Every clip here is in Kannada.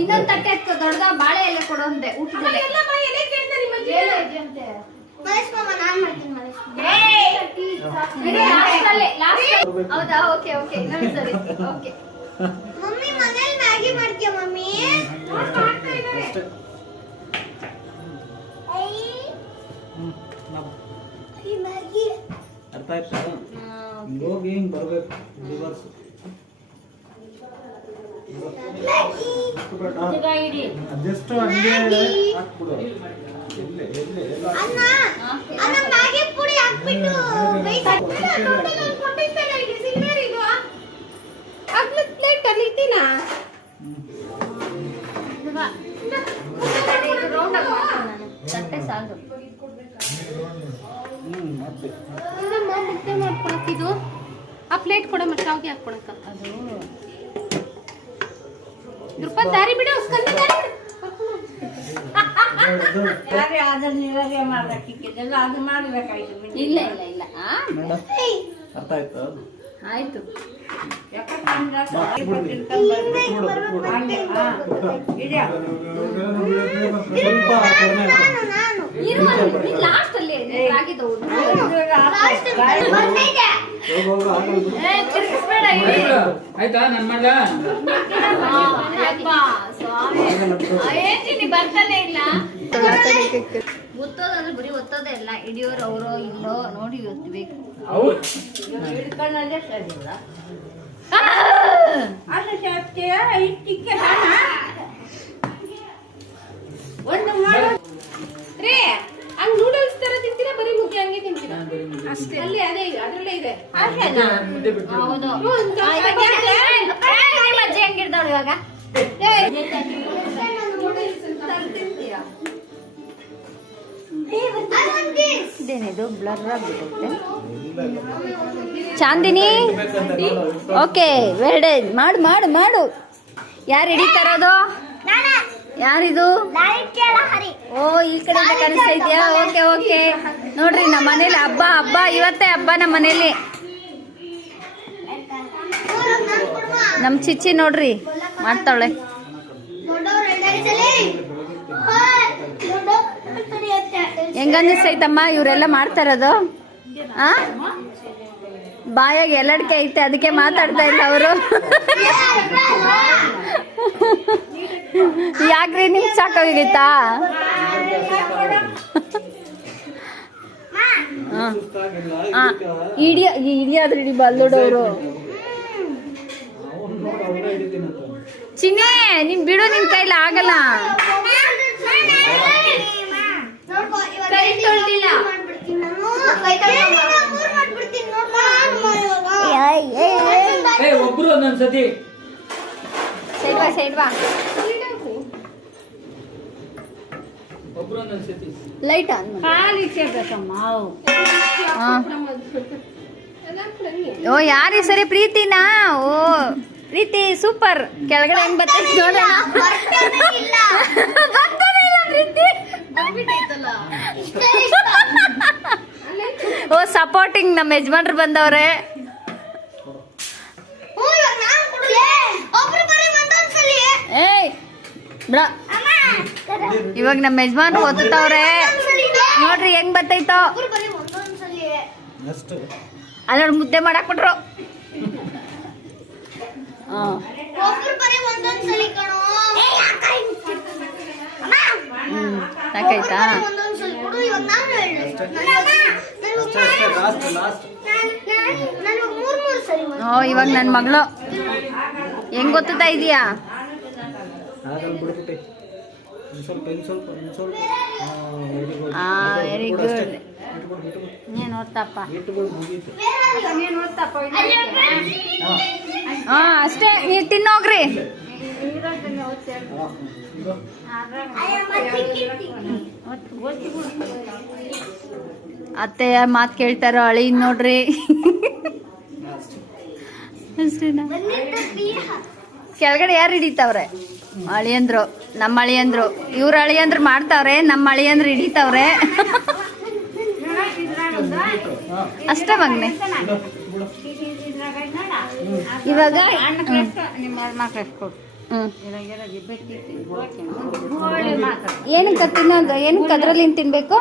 ಇನ್ನೊಂದ್ ತಟ್ಟೆ ಎತ್ಕೊ ದೊಡ್ಡದ ಬಾಳೆ ಎಲೆ ಕೊಡೋದೆ ಊಟದಲ್ಲಿ. last ಅಲ್ಲೇ. ಹೌದಾ? Okay okay. ಸರಿ ಓಕೆ. ಮಮ್ಮಿ ಮನೇಲಿ ಮ್ಯಾಗಿ ಮಾಡ್ತೀಯ ಮಮ್ಮಿ? ಅರ್ಥ ಆಯ್ತಾ? ಹಿಂಗ್ ಬರ್ಬೇಕು? ರಿವರ್ಸ್ ಜಸ್ಟ್ ಹಂಗೆ ಹಾಕ್ಬಿಡು. ಎಲ್ಲೆ ಎಲ್ಲೆ ಎಲ್ಲ? ಅಣ್ಣ ಅನ್ನ ಮ್ಯಾಗಿ ಪುಡಿ ಹಾಕ್ಬಿಟ್ಟು. ಮತ್ತೆ? ಆ ಪ್ಲೇಟ್ ಕೊಡಮ್ಮ ಶಾವ್ಗೆ ಹಾಕೊಳಕ ಅದು ರೂಪಾಯಿ ದಾರಿ ಬಿಡು ಕಣ್ಣು ದಾರಿ ಬಿಡು. ಇಲ್ಲ ಇಲ್ಲ ಇಲ್ಲ. ಅರ್ಥ ಆಯ್ತಾ? ಆಯ್ತು. ಲಾಸ್ಟ್ ಅಲ್ಲಿ ಆಗಿದ್ದು ಆಯ್ತಾ ನನ್ ಬರ್ತಾನೆ ಇಲ್ಲ? ಒತ್ತೋದಂದ್ರೆ ಬರೀ ಒತ್ತೋದೇ ಇಲ್ಲ ಹಿಡಿಯೋರು ಅವರೋ ಇಲ್ಲೋ ನೋಡಿ ಒತ್ತಬೇಕು ರೇ ಹಂಗ್ ನೂಡಲ್ಸ್ ತರ ತಿಂತೀರಾ ಬರೀ ಮುದ್ದೆ ಹಂಗೆ ತಿಂತೀರಾ ಅಷ್ಟೇ ಅಲ್ಲಿ ಅದೇ ಇದೆ ಅದ್ರಲ್ಲೇ ಇದೆ ಮುದ್ದೆ ಬಿಟ್ಟು ಹೌದು ಒಂದು ಆ, ಇವಾಗ ಯಾಕೆ? ಏ, ನಿಮ್ಮ ಅಜ್ಜಿ ಹೆಂಗಿರ್ತಾಳು ಇವಾಗ ಇದೇನಿದು ಬ್ಲರ್ ಆಗ್ಬಿಟ್ಟೈತೆ ಚಾಂದಿನಿ ಓಕೆ ವೆಲ್ಡೆ ಮಾಡು ಮಾಡು ಮಾಡು. ಯಾರು ಹಿಡಿತಾರದು? ಯಾರಿದು? ಓ, ಈ ಕಡೆ ಕಾಣಿಸ್ತಾ ಇದೆಯಾ? Okay okay. ನೋಡ್ರಿ, ನಮ್ಮ ಮನೇಲಿ ಹಬ್ಬ ಹಬ್ಬ, ಇವತ್ತೇ ಹಬ್ಬ ನಮ್ಮ ಮನೇಲಿ. ನಮ್ಮ ಚಿಚ್ಚಿ ನೋಡ್ರಿ ಮಾಡ್ತಾಳೆ ಹೆಂಗನ್ನಿಸ್ತೈತಮ್ಮ ಇವರೆಲ್ಲ ಮಾಡ್ತಾ ಇರೋದು? ಆ? ಬಾಯಾಗ ಎಲ್ಲಡ್ಕೆ ಐತೆ, ಅದಕ್ಕೆ ಮಾತಾಡ್ತಾ ಇಲ್ಲ ಅವರು. ಯಾಕ್ರಿ ನಿಮ್ ಸಾಕಾಗಿತ್ತಾ ಇಡಿಯ ಇಡಿಯಾದ್ರೆ ಇಡಿ ಬಲ್ಲೋಡವರು ಚಿನ್ನೆ ನಿಮ್ ಬಿಡು ನಿಮ್ ಕೈಲಿ ಆಗಲ್ಲ. ಒಬ್ರು ಒಂದೊಂದ್ಸತಿ. ಸೈಡ್ ಬಾ ಸೈಡ್ ಬಾ. ಲೈಟ್ ಆನ್ ಓ ಯಾರಿ ಸರಿ ಪ್ರೀತಿನಾ? ಓ ಪ್ರೀತಿ ಸೂಪರ್. ಕೆಳಗಡೆ ಹೆಂಗ್ ಬರ್ತೈತಿ ನೋಡೋಣ. ಓ ಸಪೋರ್ಟಿಂಗ್ ನಮ್ಮ ಯಜಮಾನ್ರು ಬಂದವ್ರೆ. ಏಯ್ ಬ್ರ ಇವಾಗ ನಮ್ಮ ಯಜಮಾನ್ರು ಒತ್ತವ್ರೆ. ನೋಡ್ರಿ ಹೆಂಗ್ ಅಲ್ಲಿ ನೋಡಿ ಮುದ್ದೆ ಮಾಡಕ್ ಬಿಟ್ರು ಸಾಕಾಯ್ತಾ. ಓ ಇವಾಗ ನನ್ನ ಮಗಳು. ಹೆಂಗ್ ಗೊತ್ತಾ ಇದೀಯಾ? Very good. ಆ ವೆರಿ ಗುಡ್ ಇಟ್ಬಿಡು ಇಟ್ಬಿಡು ನೀನ್ ನೋಡ್ತಪ್ಪ ಹಾಂ ಅಷ್ಟೇ. ನೀ ತಿನ್ನೋಗ್ರಿ. ಅತ್ತೆ ಮಾತ್ ಕೇಳ್ತಾರೋ ಅಳಿ ನೋಡ್ರಿ. ಅಷ್ಟೇನಾ. ಕೆಳಗಡೆ ಯಾರು ಹಿಡಿತಾವ್ರೆ? ಅಳಿಯಂದ್ರು, ನಮ್ಮ ಅಳಿಯಂದ್ರು. ಇವ್ರ ಅಳಿಯಂದ್ರು ಮಾಡ್ತಾವ್ರೆ, ನಮ್ಮ ಅಳಿಯಂದ್ರು ಹಿಡಿತಾವ್ರೆ. ಅಷ್ಟೇ ಮಗ್ನೆ. ಇವಾಗ ಏನಕ್ಕೆ ತಿನ್ನೋದು? ಏನಕ್ಕೆ ಅದ್ರಲ್ಲಿ ತಿನ್ಬೇಕು?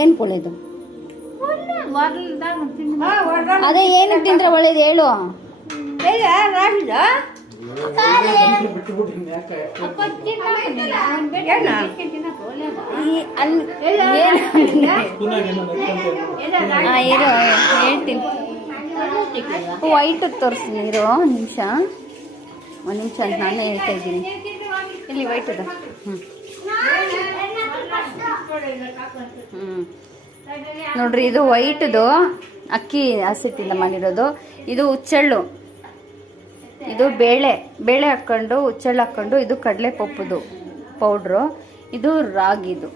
ಏನ್ ಕೊಳೆದು ಅದೇ ಏನಕ್ಕೆ ತಿಂದ್ರೆ ಒಳ್ಳೇದು ಹೇಳು. ಹೇಳ್ತೀನಿ ವೈಟ್ ತೋರಿಸ್ತೀನಿ ಇರೋ ಒಂದು ನಿಮಿಷ ಒಂದು ನಿಮಿಷ ಅಂತ ನಾನೇ ಹೇಳ್ತಾ ಇದ್ದೀನಿ ಇಲ್ಲಿ ವೈಟ್ ಅದ ಹ್ಞೂ ಹ್ಞೂ ನೋಡ್ರಿ, ಇದು ವೈಟ್ದು ಅಕ್ಕಿ ಹಸಿಟ್ಟಿಂದ ಮಾಡಿರೋದು ಇದು ಹುಚ್ಚೆಳ್ಳು. ಇದು ಬೇಳೆ ಬೇಳೆ ಹಾಕ್ಕೊಂಡು ಹುಚ್ಚೆಳ್ಳು ಹಾಕ್ಕೊಂಡು ಇದು ಕಡಲೆ ಪಪ್ಪುದು ಪೌಡ್ರು. ಇದು ರಾಗಿದು.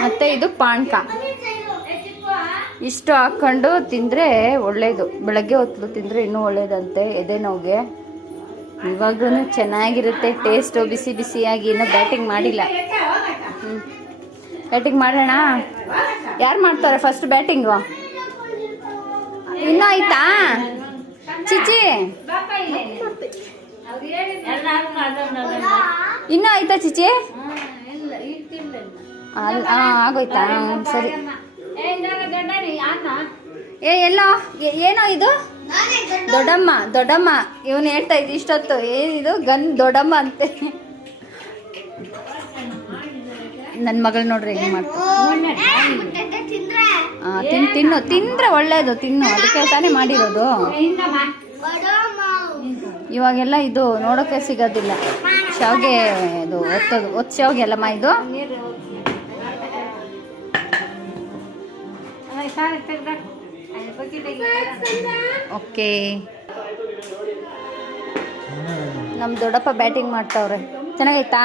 ಮತ್ತು ಇದು ಪಾನ್ಕ. ಇಷ್ಟು ಹಾಕ್ಕೊಂಡು ತಿಂದರೆ ಒಳ್ಳೆಯದು ಬೆಳಗ್ಗೆ ಹೊತ್ತು ತಿಂದರೆ ಇನ್ನೂ ಒಳ್ಳೆಯದಂತೆ ಎದೆ ನೋವಿಗೆ. ಇವಾಗೂ ಚೆನ್ನಾಗಿರುತ್ತೆ. ಟೇಸ್ಟು ಬಿಸಿ ಬಿಸಿಯಾಗಿ ಇನ್ನೂ ಬ್ಯಾಟಿಂಗ್ ಮಾಡಿಲ್ಲ. ಬ್ಯಾಟಿಂಗ್ ಮಾಡೋಣ? ಯಾರು ಮಾಡ್ತಾರೆ ಫಸ್ಟ್ ಬ್ಯಾಟಿಂಗು ಇನ್ನೂ ಆಯ್ತಾ? ಚಿಚಿ ಇನ್ನೂ ಆಯ್ತಾ ಚಿಚಿ ಆಗೋಯ್ತಾ? ಸರಿ. ಏ ಎಲ್ಲೋ? ಏನೋ ಇದು? ದೊಡ್ಡಮ್ಮ ದೊಡ್ಡಮ್ಮ. ಇವನು ಹೇಳ್ತಾ ಇದ್ದ ಇಷ್ಟೊತ್ತು. ಏನಿದು ಗನ್ ದೊಡ್ಡಮ್ಮ ಅಂತೆ. ನನ್ನ ಮಗಳು ನೋಡ್ರಿ ಹೆಂಗ್ ಮಾಡ್ತಾರೆ ತಿನ್, ತಿನ್ನು, ತಿಂದ್ರೆ ಒಳ್ಳೇದು, ತಿನ್ನು. ಅದಕ್ಕೆ ತಾನೇ ಮಾಡಿರೋದು. ಇವಾಗೆಲ್ಲ ಇದು ನೋಡೋಕೆ ಸಿಗೋದಿಲ್ಲ. ಶಾವಿಗೆ ಇದು ಒತ್ತೋದು, ಒತ್ತು ಶಾವಿಗೆ ಅಲ್ಲಮ್ಮ ಇದು? ಓಕೆ. ನಮ್ಮ ದೊಡ್ಡಪ್ಪ ಬ್ಯಾಟಿಂಗ್ ಮಾಡ್ತಾವ್ರೆ. ಚೆನ್ನಾಗೈತಾ?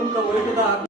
तुमचा वैद्यदान